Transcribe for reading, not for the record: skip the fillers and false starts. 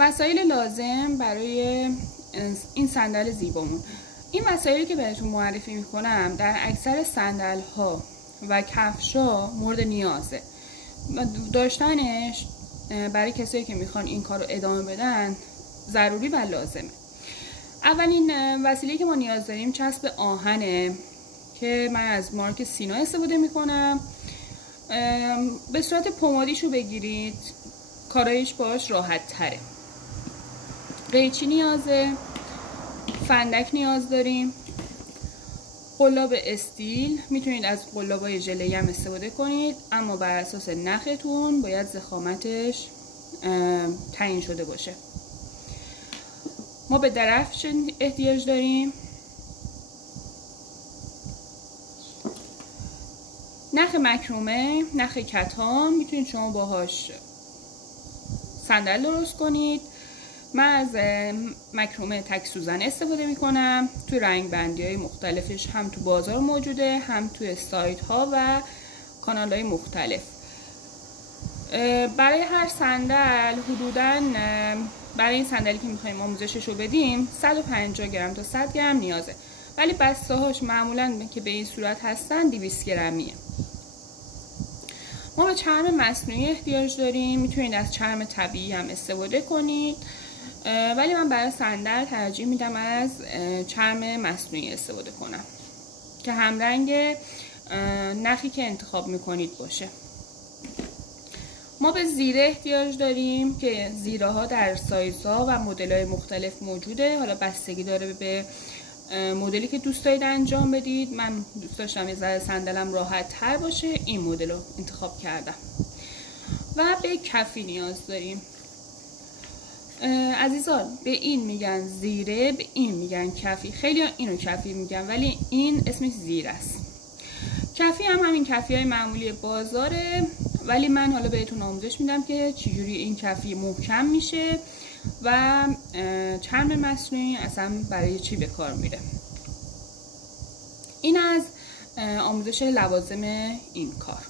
وسایل لازم برای این صندل زیبامون. این وسایلی که بهتون معرفی میکنم در اکثر صندل ها و کفشا مورد نیازه. داشتنش برای کسایی که میخوان این کار رو ادامه بدن ضروری و لازمه. اولین وسیله که ما نیاز داریم چسب آهنه که من از مارک سینا استفاده میکنم. به صورت پمادیشو بگیرید، کارایش باش راحت تره. قیچی نیازه، فندک نیاز داریم، قلاب استیل. میتونید از قلابای ژله‌ای هم استفاده کنید، اما بر اساس نختون باید ضخامتش تعیین شده باشه. ما به درفش احتیاج داریم، نخ مکرومه، نخ کتان. میتونید شما باهاش صندل درست کنید. من از مکرومه تک سوزن استفاده میکنم. تو رنگ بندی های مختلفش هم تو بازار موجوده، هم توی سایت ها و کانال های مختلف. برای هر صندل حدوداً برای این صندلی که میخوایم آموزشش رو بدیم 150 گرم تا 100 گرم نیازه، ولی بسته هاش معمولاً که به این صورت هستن 200 گرمیه. ما به چرم مصنوعی احتیاج داریم. میتونید از چرم طبیعی هم استفاده کنید، ولی من برای صندل ترجیح میدم از چرم مصنوعی استفاده کنم که همرنگ نخی که انتخاب میکنید باشه. ما به زیره احتیاج داریم که زیره ها در سایزها و مدل های مختلف موجوده. حالا بستگی داره به مدلی که دوست دارید انجام بدید. من دوست داشتم یه ذره صندلم راحت تر باشه، این مدل رو انتخاب کردم. و به کفی نیاز داریم. عزیزان، به این میگن زیره، به این میگن کفی. خیلی اینو کفی میگن ولی این اسمش زیره است. کفی هم همین کفی های معمولی بازاره، ولی من حالا بهتون آموزش میدم که چجوری این کفی محکم میشه و چرم مصنوعی اصلا برای چی به کار میره. این از آموزش لوازم این کار.